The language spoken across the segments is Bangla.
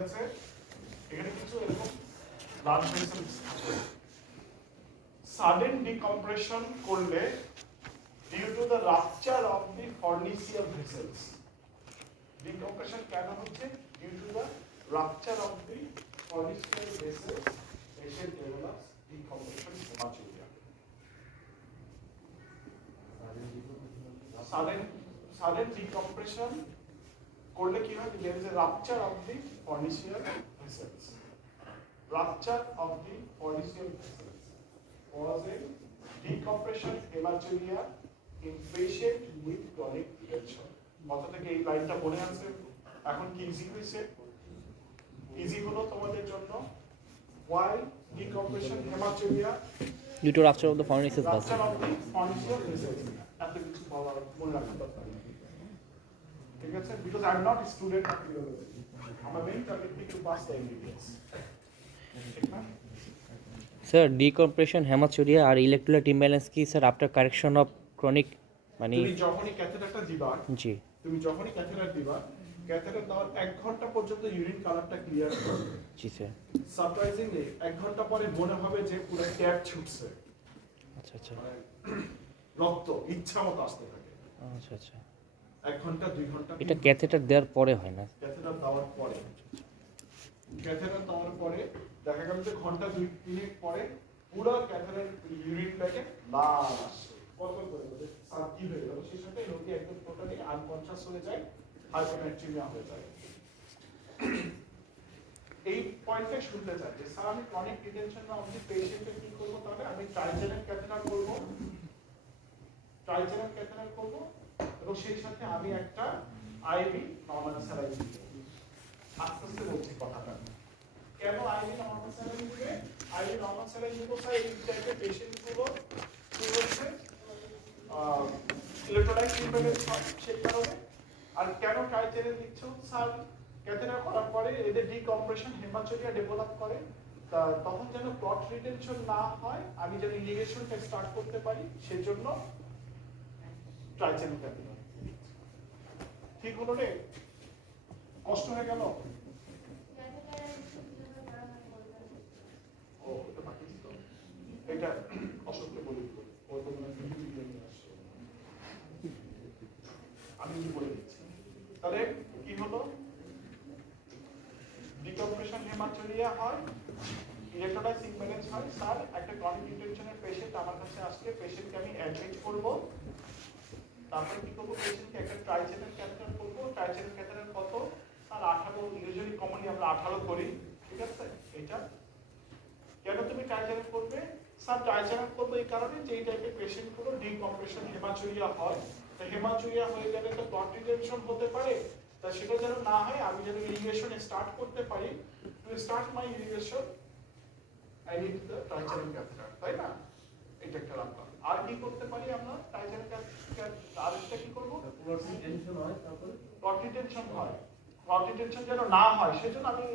এখানে কিছু এরকম ব্লাড ভেসেলস থাকে। সাডেন ডিকম্প্রেশন করলে due to the rupture of the forniceal vessels. Decompression কেন হচ্ছে? Due to the rupture of the forniceal vessels patient develops decompression haematuria. Sudden decompression করলে কি হয়? there is a rupture of the fornicial vessels. Rupture of the fornicial vessels causing decompression hematuria in patient with chronic retention. কথা থেকে এই লাইনটা মনে আছে? এখন কি ইজি হয়েছে? ইজি হলো তোমাদের জন্য। why decompression hematuria due to rupture of the fornicis vessel. rupture of the fornicial vessels. এত কিছু বলার মনে রাখার দরকার নেই। ঠিক আছে? because I am not a student of urology. I'm a main target to pass the MBBS. ঠিক না? Sir, decompression, hematuria or electrolyte imbalance কি sir after correction of chronic মানে তুমি যখনই ক্যাথেটারটা দিবা, জি তুমি যখনই ক্যাথেটার দিবা, ক্যাথেটার দেওয়ার 1 ঘন্টা পর্যন্ত ইউরিন কালারটা ক্লিয়ার হবে। জি স্যার। সারপ্রাইজিংলি 1 ঘন্টা পরে মনে হবে যে পুরো ট্যাপ ছুটছে। আচ্ছা আচ্ছা রক্ত ইচ্ছা মতো আসতে থাকে। আচ্ছা আচ্ছা 1 ঘন্টা 2 ঘন্টা এটা ক্যাথেটার দেওয়ার পরে হয় না? ক্যাথেটার দেওয়ার পরে। ক্যাথেটার দেওয়ার পরে দেখা গেল যে ঘন্টা 2-3 পরে পুরো ক্যাথেটার ইউরিন ব্যাগে লাল আসছে। কত করে বলে স্যার কি হয়ে গেল? সেই সাথে রোগী একদম টোটালি আনকনশাস হয়ে যায়, হাইপোনাইট্রিমিয়া হয়ে যায়। এই পয়েন্টটা শুনতে চাই যে স্যার আমি ক্রনিক রিটেনশন অফ দি পেশেন্টের কি করব? তাহলে আমি ট্রাইজেনাল ক্যাথেটার করব, ট্রাইজেনাল ক্যাথেটার করব এবং সেই সাথে আমি একটা আইভি নরমাল স্যালাইন দিব। আস্তে আস্তে বলছি কথাটা। কেন আইভি নরমাল স্যালাইন দিবে? আইভি নরমাল স্যালাইন দিব স্যার এই টাইপের পেশেন্টগুলো কি হচ্ছে ইলেকট্রোলাইট ইমব্যালেন্স হয় সেই কারণে। আর কেন ট্রাইজেনাল দিচ্ছ? স্যার ক্যাথেটার করার পরে এদের ডিকম্প্রেশন হেমাচুরিয়া ডেভেলপ করে, তখন যেন ক্লট রিটেনশন না হয়, আমি যেন ইরিগেশনটা স্টার্ট করতে পারি, সেজন্য ট্রাইজেনাল ক্যাথেটার। ঠিক হলো রে? কষ্ট হয়ে গেল? ও এটা বাকি ছিল। এটা অশোককে বলে দিব। ও তো মনে ভিডিও নিয়ে আসছে। আমি কি বলে দিচ্ছি। তাহলে কি হলো? ডিকম্প্রেশন হেমাচুরিয়া হয়, ইলেকট্রোলাইট ইমব্যালেন্স হয়। স্যার একটা ক্রনিক রিটেনশনের পেশেন্ট আমার কাছে আসলে পেশেন্টকে আমি অ্যাডমিট করব, তারপরে কি করব? পেশেন্টকে একটা ট্রাইজেনাল ক্যাথেটার করব। ট্রাইজেনাল ক্যাথেটার কত? স্যার 18, ইউজুয়ালি কমনলি আমরা 18 করি। ঠিক আছে? এটা কেন তুমি ট্রাইজেনাল করবে? স্যার ট্রাইজেনাল করব এই কারণে যে এই টাইপের পেশেন্টগুলো ডিকম্প্রেশন হেমাচুরিয়া হয়। তো হেমাচুরিয়া হয়ে গেলে তো ক্লট রিটেনশন হতে পারে, তা সেটা যেন না হয়, আমি যেন ইরিগেশন স্টার্ট করতে পারি। To start my irrigation I need the ট্রাইজেনাল ক্যাথেটার, তাই না? এটা একটা রাখলাম। আর কি করতে পারি আমরা? ট্রাইজেনাল ক্যাথেটার আর একটা কি করব? ক্লট রিটেনশন হয়, তারপরে ক্লট রিটেনশন হয়। ক্লট রিটেনশন যেন না হয় সেজন্য আমি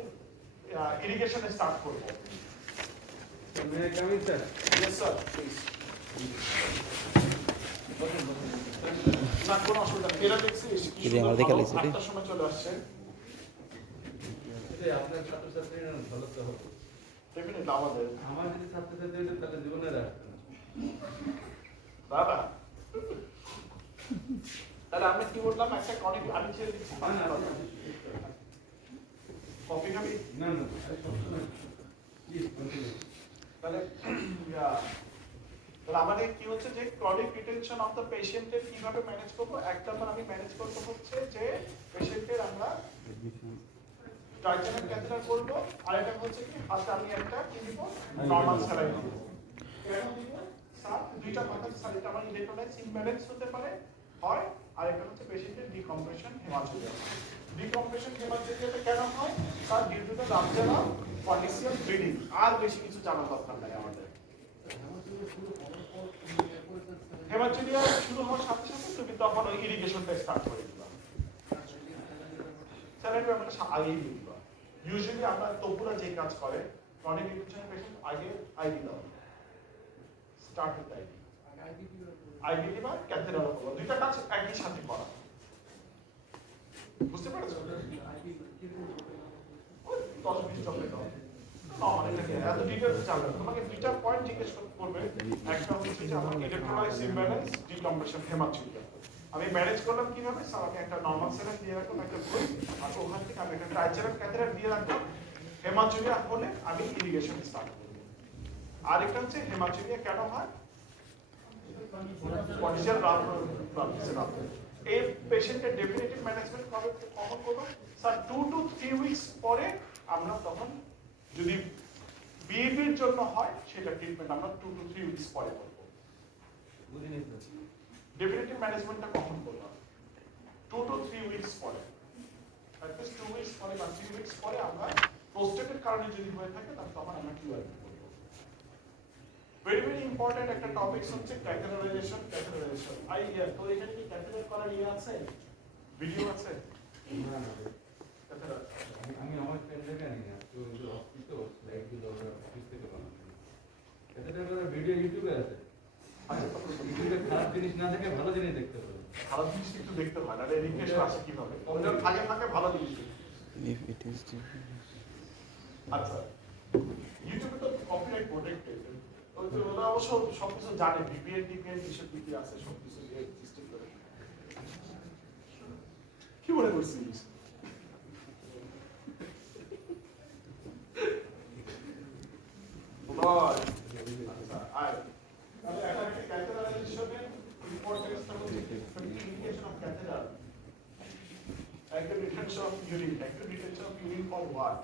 ইরিগেশন স্টার্ট করব। May I come in, sir? Yes, sir, please. না কোনো অসুবিধা নেই। এরা দেখছিস কি আমরা দেখে লাইছি রে। 8টার সময় চলে আসছে। এটা আপনার ছাত্রছাত্রীরা ভালো তো হবে। ডেফিনেটলি আমাদের আমার যদি ছাত্রছাত্রী হতো তাহলে জীবনে আসতো না। দাদা তাহলে আমরা কি বললাম? একটা ক্রনিক আমি ছেড়ে দিচ্ছি। কফি খাবি? না না, আরে সমস্যা নাই। Please continue. তাহলে তাহলে আমাদের কি হচ্ছে যে ক্রনিক রিটেনশন অফ দ্য পেশেন্টের কিভাবে ম্যানেজ করব? একটা বার আমি ম্যানেজ করতে হচ্ছে যে পেশেন্টের আমরা ট্রাইজেনাল ক্যাথেটার করব, আর এটা হচ্ছে কি হাতে আমি একটা কি দিব? নরমাল স্যালাইন দিব। কেন দিব? স্যার দুইটা কথা। স্যার এটা আমার ইলেকট্রোলাইট ইমব্যালেন্স হতে পারে হয়, আর এটা হচ্ছে পেশেন্টের ডিকম্প্রেশন হেমাচুরিয়া। ডিকম্প্রেশন হেমাচুরিয়াটা কেন হয়? Sir due to the rupture of forniceal bleeding. আর বেশি কিছু জানার দরকার নাই আমাদের। হেমাচুরিয়া শুরু হওয়ার সাথে সাথে তুমি তখন ওই ইরিগেশনটা স্টার্ট করে দিবা। স্যালাইন আমরা আগেই দিয়ে দিবা। ইউজুয়ালি আমরা তপুরা যে কাজ করে ক্রনিক রিটেনশন পেশেন্ট আগে আইডি দাও, স্টার্ট উইথ আইডি। আইডি দিবা, ক্যাথেটার করবা, দুইটা কাজ একই সাথে করা। বুঝতে পেরেছো? 10-20 চকলেট হবে নরমাল এটাকে এত ডিটেইলস জানবে তোমাকে দুইটা পয়েন্ট জিজ্ঞেস করবে একটা হচ্ছে যে আমার ইলেকট্রোলাইট ইমব্যালেন্স ডিকম্প্রেশন হেমাচুরিয়া আমি ম্যানেজ করলাম কিভাবে স্যার আমি একটা নরমাল সেলেন দিয়ে রাখলাম একটা গ্লুকোজ আর ওখান থেকে আমি একটা ট্রাইচেরাম ক্যাথেটার দিয়ে রাখলাম হেমাচুরিয়া হলে আমি ইরিগেশন স্টার্ট করব আরেকটা হচ্ছে হেমাচুরিয়া কেন হয় পটেনশিয়াল রাত এই পেশেন্টের ডেফিনিটিভ ম্যানেজমেন্ট কবে কখন করব স্যার 2 to 3 উইকস পরে আমরা তখন যদি বিএপির জন্য হয় সেটা ট্রিটমেন্ট আমরা 2 to 3 উইকস পরে করব বুঝিনি স্যার ডেফিনিটিভ ম্যানেজমেন্টটা কখন করলাম 2 to 3 উইকস পরে at least 2 উইকস পরে বা 3 উইকস পরে আমরা প্রোস্টেটের কারণে যদি হয়ে থাকে তাহলে তখন আমরা কিউআর করব very important একটা টপিকস হচ্ছে ক্যাথেটারাইজেশন তো এখানে কি ক্যাথেটার করার ইয়ে আছে ভিডিও আছে না না ক্যাথেটার আমি আমার পেন থেকে আনি না তো হসপিটাল স্লাইডগুলো অফিস থেকে বানাচ্ছি এটা ভিডিও ইউটিউবে আছে আচ্ছা ইউটিউবে খারাপ জিনিস না দেখে ভালো জিনিস দেখতে হবে ভালো জিনিস একটু দেখতে হয় না রিফ্রেশ আসে কিভাবে ওদের ফাঁকে ভালো জিনিস If it is আচ্ছা ইউটিউবে তো কপিরাইট প্রোটেক্টেড ওরা অবশ্য সবকিছু জানে ভিপিএন টিপিএন এসব কি আছে সবকিছু সিস্টেম করে কি মনে করছিস বল আচ্ছা আর তাহলে একটা ক্যাথেটারাইজেশনের ইম্পর্টেন্সটা হচ্ছে communication of catheter active retention of urine for what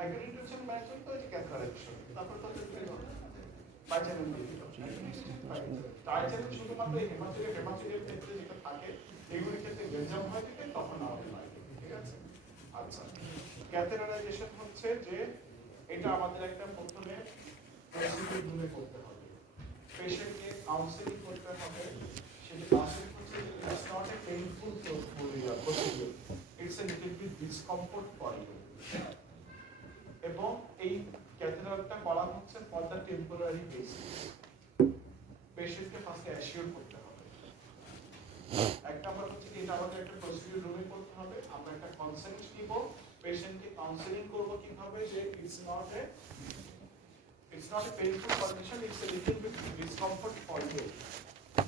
active retention management তো ক্যাথেটারাইজেশন তারপর তো বাইচারেল ট্রাইচারেল শুধুমাত্র হেমাচুরিয়ার ক্ষেত্রে যেটা থাকে এগুলির ক্ষেত্রে গেঞ্জাম হয় থেকে তখন না হবে ঠিক আছে আচ্ছা ক্যাথেটারাইজেশন হচ্ছে যে এটা আমাদের একটা প্রথমে প্রসিডিউর ধরে করতে হবে পেশেন্টকে কাউন্সেলিং করতে হবে সেটা কাউন্সেলিং হচ্ছে it's not a painful procedure it's a little bit discomfort for you এবং এই ক্যাথেটারটা করা হচ্ছে ফর দ্য টেম্পোরারি বেসিস পেশেন্টকে ফার্স্টে অ্যাসিওর করতে হবে এক নাম্বার হচ্ছে এটা আমাদের একটা প্রসিডিউর রুমে করতে হবে আমরা একটা কনসেন্ট নিব পেশেন্টকে কাউন্সেলিং করব কিভাবে যে it's not a painful condition, it's a little bit discomfort for you.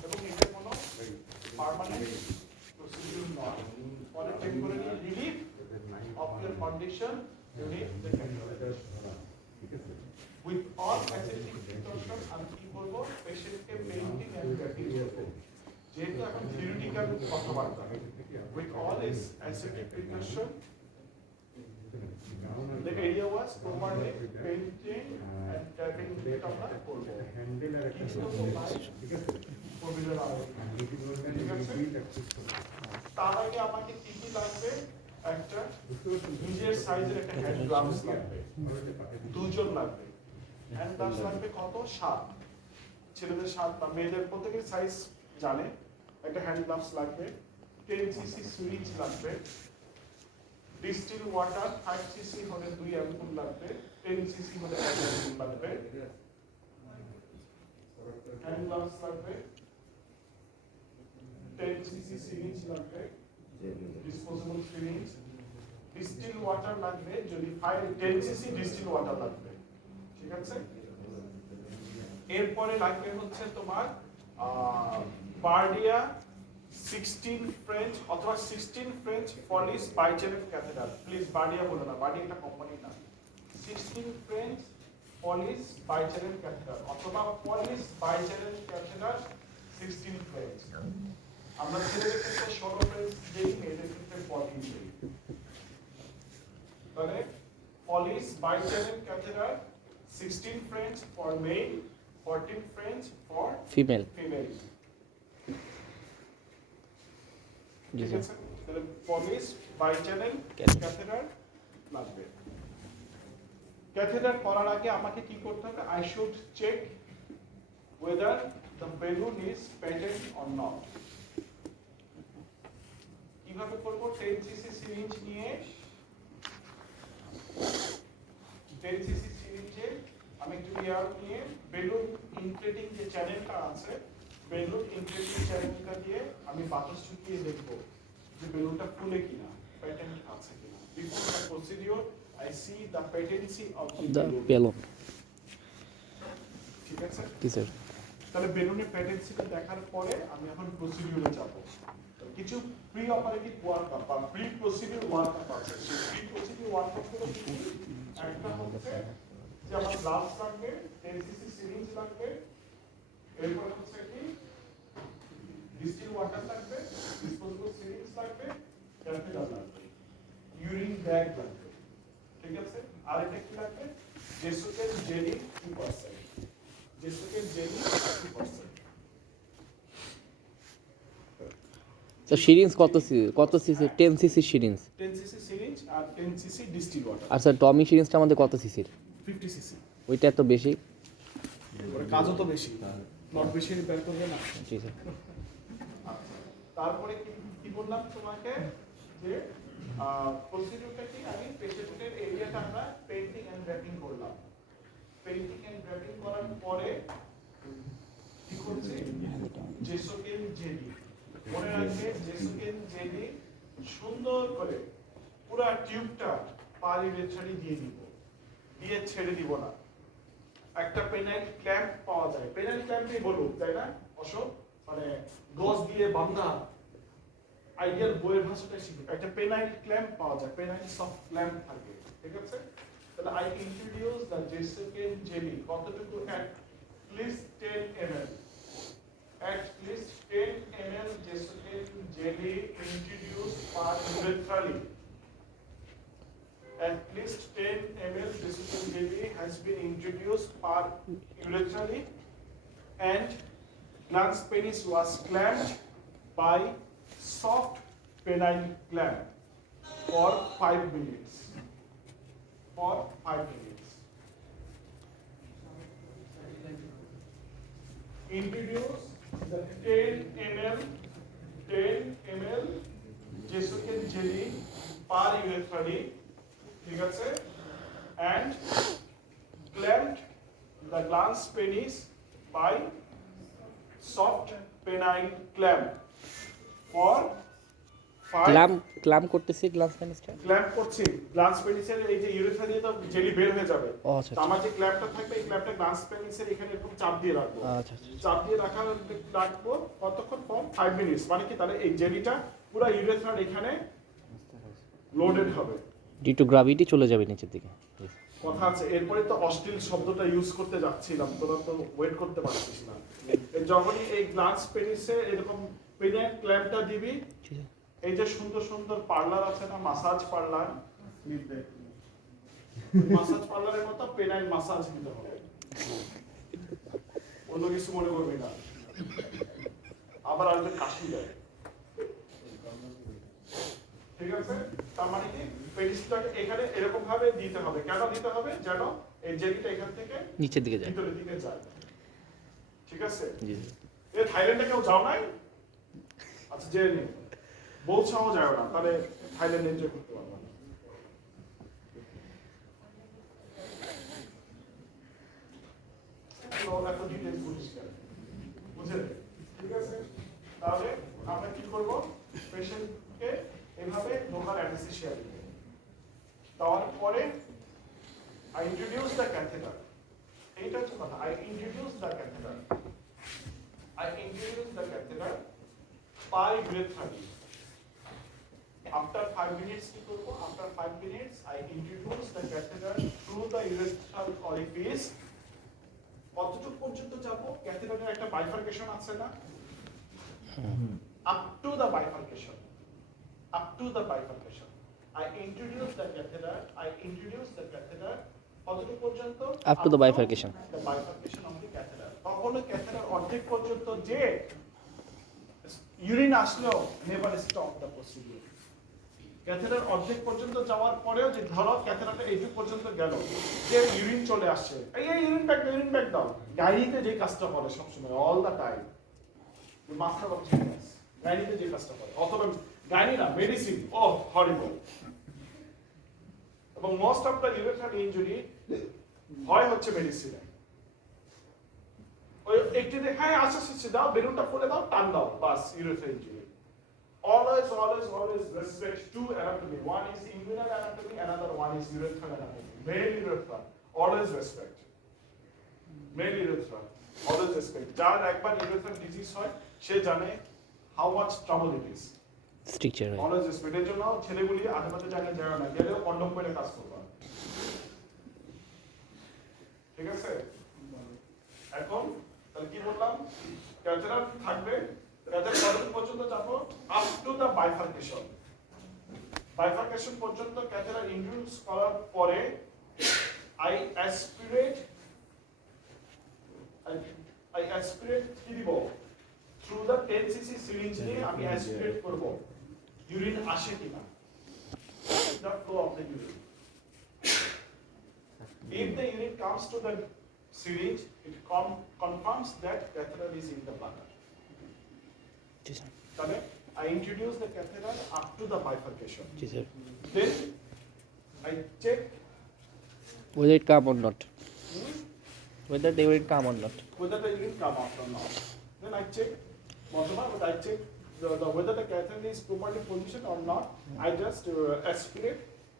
এবং এটা কোনো পার্মানেন্ট প্রসিডিউর নয় for a temporary relief of your condition you need the catheter with all facility precautions আমি কি করব পেশেন্টকে পেইন্টিং এন্ড ট্যাপিং করব যেহেতু এখন থিওরিটিক্যাল কথাবার্তা with all its aseptic precaution the area was properly painting and tapping আমরা করব তার আগে আমাকে কি কি লাগবে একটা নিজের সাইজের একটা হ্যান্ড গ্লাভস লাগবে দুজন লাগবে হ্যান্ড গ্লাভস লাগবে কত 7 ছেলেদের 7 বা মেয়েদের প্রত্যেকের সাইজ জানে একটা হ্যান্ড গ্লাভস লাগবে 10 সিসি সুইচ লাগবে ডিস্টিল ওয়াটার 5 সিসি হলে 2 অ্যাম্পুল লাগবে 10 সিসি হলে 1 অ্যাম্পুল লাগবে হ্যান্ড গ্লাভস লাগবে 10 সিসি সিরিঞ্জ লাগবে ডিসপোজেবল সিরিঞ্জ ডিস্টিল ওয়াটার লাগবে যদি 10 সিসি ডিস্টিল ওয়াটার লাগবে ঠিক আছে এরপরে লাগবে হচ্ছে তোমার বার্ডিয়া 16 ফ্রেঞ্চ অথবা 16 ফ্রেঞ্চ পলিশ বাইচেরেল ক্যাথেটার প্লিজ বার্ডিয়া বলো না বার্ডিয়া একটা কোম্পানি না 16 ফ্রেঞ্চ পলিশ বাইচেরেল ক্যাথেটার অথবা পলিশ বাইচেরেল ক্যাথেটার 16 ফ্রেঞ্চ আমরা ছেলেদের ক্ষেত্রে 16 ফ্রেঞ্চ দেই মেয়েদের ক্ষেত্রে 14 দেই তাহলে পলিশ বাইচেরেল catheter 16 French for male 14 French for female female জি ঠিক স্যার আছে তাহলে পলিশ বাইচ্যানেল Catheter. ক্যাথেটার লাগবে ক্যাথেটার করার আগে আমাকে কি করতে হবে I should check whether the balloon is patent or not কিভাবে করব 10 সিসি সিরিঞ্জ নিয়ে 10 সিসি সিরিঞ্জে আমি একটু এয়ার নিয়ে বেলুন ইনফ্লেটিং যে চ্যানেলটা আছে বেলুন ইনফ্লেটিং চ্যানেলটা দিয়ে আমি বাতাস ঢুকিয়ে দেখব যে বেলুনটা ফুলে কিনা, প্যাটেন্ট আছে কিনা। Before the procedure I C the patency of the balloon. ঠিক আছে? জি স্যার। তাহলে বেলুনের প্যাটেন্সিটা দেখার পরে আমি এখন প্রসিডিওরে যাব। কিছু প্রি অপারেটিভ ওয়ার্কআপ বা প্রি প্রসিডিওর ওয়ার্কআপ আছে। সেই প্রি প্রসিডিওর ওয়ার্কআপগুলো কি কি? একটা হচ্ছে যে আমার গ্লাভস লাগবে, 10 সিসি সিরিঞ্জ লাগবে, এরপর হচ্ছে কি ডিস্টিল ওয়াটার লাগবে, ডিসপোজেবল সিরিঞ্জ লাগবে, ক্যাথেটার লাগবে, ইউরিন ব্যাগ লাগবে। ঠিক আছে? আর এটা কি লাগবে? Xylocaine jelly 2%। Xylocaine jelly 2%। তো সিরিঞ্জ কত সিসি? 10 সিসি সিরিঞ্জ। 10 সিসি সিরিঞ্জ আর 10 সিসি ডিস্টিল ওয়াটার। আর স্যার টমি সিরিঞ্জটা আমাদের কত সিসির? 50 সিসি। ওইটা এত বেশি। ওর কাজও তো বেশি, নট বেশি রিপেয়ার করবে না। জি স্যার। আচ্ছা, তারপরে কি কি বললাম তোমাকে যে প্রসিডিউরটা কি? আমি পেশেন্টের এরিয়াটা আমরা পেইন্টিং এন্ড র‍্যাপিং করলাম। পেইন্টিং এন্ড র‍্যাপিং করার পরে কি করছি? জেসোকেন জেলি, মনে রাখবে জেসোকেন জেলি সুন্দর করে পুরো টিউবটা পালিউরেথ্রালি দিয়ে দিব, দিয়ে ছেড়ে দিব না। একটা পেনাইল ক্ল্যাম্প পাওয়া যায়, পেনাইল ক্ল্যাম্পই বলুন, তাই না অশোক? মানে গজ দিয়ে বাঁধা আইডিয়াল বইয়ের ভাষাটা শিখবে। একটা পেনাইল ক্ল্যাম্প পাওয়া যায়, পেনাইল সফট ক্ল্যাম্প থাকে। ঠিক আছে? তাহলে I introduce the Xylocaine jelly, কতটুকু? at least 10 ml, at least 10 ml Xylocaine jelly introduced per urethraly. At least 10 ml jessicin jelly has been introduced per urethraly and glans penis was clamped by soft penile clamp for 5 minutes. For 5 minutes. Introduce the 10 ml jessicin jelly per urethraly. ঠিক আছে? And clamped the glans penis by soft penile clamp for 5 ক্লাম করতেছি গ্লাস পেনিসটা। ক্ল্যাম্প করছি গ্লান্স পেনিসের এই যে ইউরেথ্রা দিয়ে তো জেলি বের হয়ে যাবে। ও আচ্ছা। তো আমার যে ক্ল্যাম্পটা থাকবে এই ক্ল্যাম্পটা গ্লান্স পেনিসের এখানে এরকম চাপ দিয়ে রাখবো। আচ্ছা। চাপ দিয়ে রাখবো কতক্ষণ? For 5 minutes. মানে কি? তাহলে এই জেলিটা পুরো ইউরেথ্রার এখানে লোডেড হবে। ডিউ টু গ্র্যাভিটি চলে যাবে নিচের দিকে। কথা আছে। এরপরে তো অস্টিল শব্দটা ইউজ করতে যাচ্ছিলাম, তোরা তো ওয়েট করতে পারছিস না। যখনই এই গ্লান্স পেনিসে এরকম পেনাইল ক্ল্যাম্পটা দিবি, এই যে সুন্দর সুন্দর পার্লার আছে না, মাসাজ পার্লার, মাসাজ পার্লারের মতো পেনাইল মাসাজ দিতে হবে, অন্য কিছু মনে করবি না। আবার আসবে কাশি দেয়। ঠিক আছে? তার মানে কি পেনিসটাকে এখানে এরকম ভাবে দিতে হবে। কেন দিতে হবে? যেন এই জেলিটা এখান থেকে নিচের দিকে যায়, ভিতরের দিকে যায়। ঠিক আছে? জি। এ থাইল্যান্ডে কেউ যাও নাই? আচ্ছা, যে বলছাও যাও না, তাহলে থাইল্যান্ড এনজয় করতে পারবো না। এত ডিটেইলস বুঝিস কেন? বুঝলেন? ঠিক আছে? তাহলে আমরা কি করব? পেশেন্টকে এভাবে লোকাল অ্যানেস্থেসিয়া দিই। দেওয়ার পরে I introduce the catheter. এইটা হচ্ছে কথা। I introduce the catheter. I introduce the catheter by urethraly. After 5 minutes কি করব? After 5 minutes I introduce the catheter through the urethral orifice. কতটুকু পর্যন্ত যাব? ক্যাথেটারের একটা বাইফার্কেশন আছে না? Up to the bifurcation. Up to the bifurcation. I introduce the catheter. কতটুকু পর্যন্ত? Up to the bifurcation. The bifurcation of the catheter. তখন ক্যাথেটার অর্ধেক পর্যন্ত যে ইউরিন আসলো, never stop the procedure. Catheter অর্ধেক পর্যন্ত যাওয়ার পরেও যে ধরো ক্যাথেটারটা এইটুকু পর্যন্ত গেল, যে ইউরিন চলে আসছে, এই ইউরিন ব্যাগ দাও। গাইনিতে যে কাজটা করে সবসময়, all the time, master of genius, গাইনিতে যে কাজটা করে, অথবা গাইনি না, মেডিসিন, ও হরিবল। এবং most of the urethral injury হয় হচ্ছে মেডিসিনে। ওই একটি দেখায় আস্তে দাও, বেলুনটা খুলে দাও, টান দাও, বাস urethral injury. Always respect two anatomy. One is inguinal anatomy, another one is urethral anatomy. Male urethra, always respect. Male urethra, always respect. যার একবার urethral disease হয় সে জানে how much trouble it is. Stricture হয় Always respect. এর জন্য ছেলেগুলি আশেপাশে জায়গায় যায় না, গেলেও কন্ডম পরে কাজ করবে। ঠিক আছে? এখন তাহলে কি বললাম? ক্যাথেটার থাকবে, ক্যাথেটার কতদিন পর্যন্ত যাবো? Up to the bifurcation. Bifurcation পর্যন্ত ক্যাথেটার ইনডিউস করার পরে I aspirate কি দিব? Through the 10 cc syringe নিয়ে আমি aspirate করব ইউরিন আসে কিনা, the flow of the urine. If the urine comes to the syringe, it confirms that catheter is in the bladder. G sir তাহলে I introduce the catheter up to the bifurcation. G sir Then I check whether it come or not whether they will come or not whether the urine come out or not. Then I check whether the catheter is properly positioned or not. I just aspirate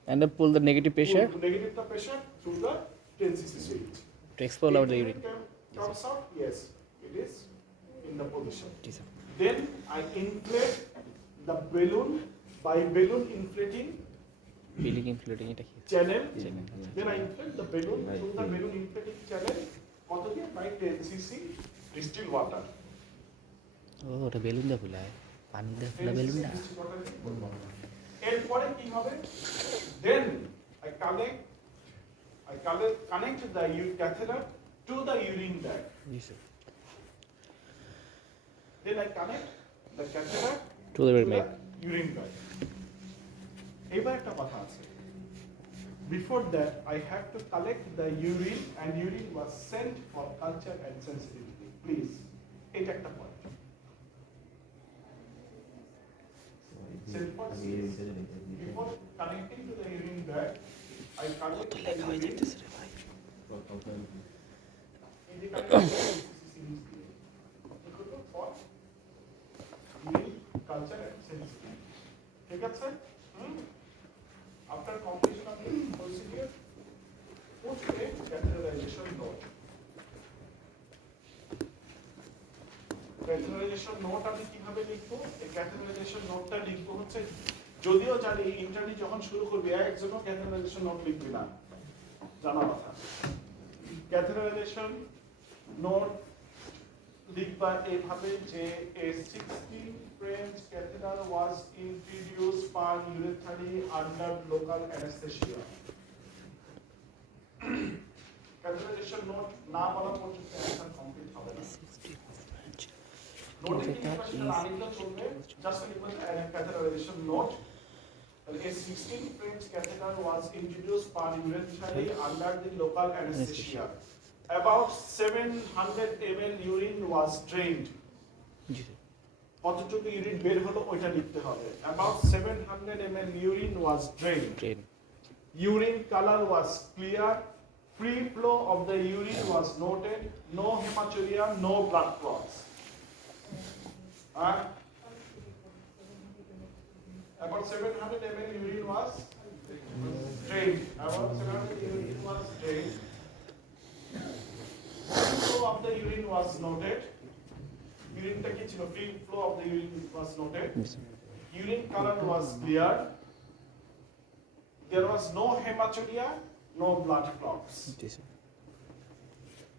and then pull the negative pressure to negative the pressure through the 10 cc syringe. to expel out If the urine comes out, yes, it is in the position. জি sir Then I inflate the balloon by balloon inflating বিলিং ইনফ্লুয়েটিং এটা কি channel. Then I inflate the balloon through the balloon inflating channel কত দিয়ে by 10 cc distilled water. ও ওটা বেলুন দিয়ে ফুলায় পানি দিয়ে 10 ফুলা cc বেলুন না distilled water দিয়ে করবো। এরপরে কি হবে? Then I connect the catheter to the urine bag. G sir Then I connect the catheter to the urine urine bag. এবার একটা কথা আছে। Before that, I have to collect the urine, and urine was sent for culture and sensitivity. Please, এটা একটা point. Sent for before connecting to the urine bag, I collect the urine. For urine culture and sensitivity. ঠিক আছে? After completion of the procedure, put a catheterization note. Catheterization note আমি কিভাবে লিখবো? এই catheterization নোটটা লিখবো হচ্ছে, যদিও জানি ইন্টারনি যখন শুরু করবি একজনও catheterization নোট লিখবি না, জানা কথা। catheterization নোট লিখবা এইভাবে যে a 16 French catheter was introduced per urethally under local anesthesia. Catheterization note না বলা পর্যন্ত অ্যানসার কমপ্লিট হবে না। নোটে কি প্রশ্ন না লিখলে চলবে, জাস্ট লিখবে catheterization note. A 16 French catheter was introduced per urethally under the local anesthesia. About 700 ml urine was drained. G sir কতটুকু ইউরিন বের হলো ওইটা লিখতে হবে। About 700 ml urine was drained. Train Urine color was clear. Free flow of the urine was noted. No hematuria, no blood clots. About 700 ml urine was drained. About 700 urine was drained. Free flow of the urine was noted. Urine টা কি ছিল? Free flow of the urine was noted. Urine color was clear. There was no hematuria, no blood clots. G sir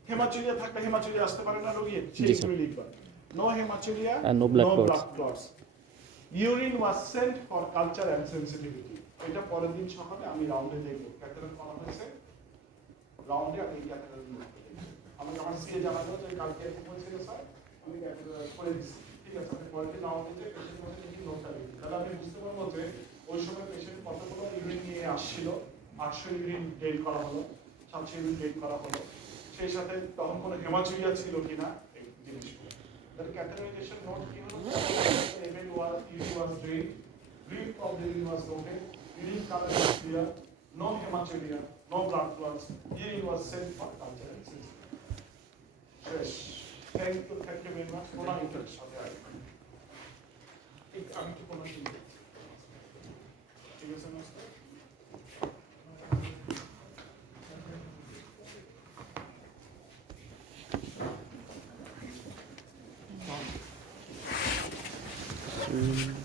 Hematuria থাকলে hematuria আসতে পারে না রোগীর, জি, সেই স্যার। হিসেবে লিখবা। No hematuria, And no blood clots. blood clots. Urine was sent for culture and sensitivity. এটা পরের দিন সকালে আমি রাউন্ডে দেখব। ক্যাথেটার করা হয়েছে, রাউন্ডে আমি ক্যাথেটার আমি যখন সিএ জানাবো যে কালকে এরকম হয়েছিল স্যার, আমি ক্যাথেটার করে দিচ্ছি। ঠিক আছে, আমি পরের দিন রাউন্ডে যে পেশেন্ট মধ্যে দেখি নোটটা লিখি। তাহলে আমি বুঝতে পারবো যে ওই সময় পেশেন্ট কতগুলো ইউরিন নিয়ে আসছিল, 800 ইউরিন ড্রেন করা হলো, 700 ইউরিন ড্রেন করা হলো, সেই সাথে তখন কোনো হেমাচুরিয়া ছিল কিনা এই জিনিসগুলো। তাহলে catheterization note কি হলো? Urine was drained, brief of the urine was noted, urine color was clear, no hematuria, no blood clots, urine was sent for culture and sensitivity. Yes. Thank you very much. আমি একটু কোনো দিন ঠিক আছে মাস্টার Mm.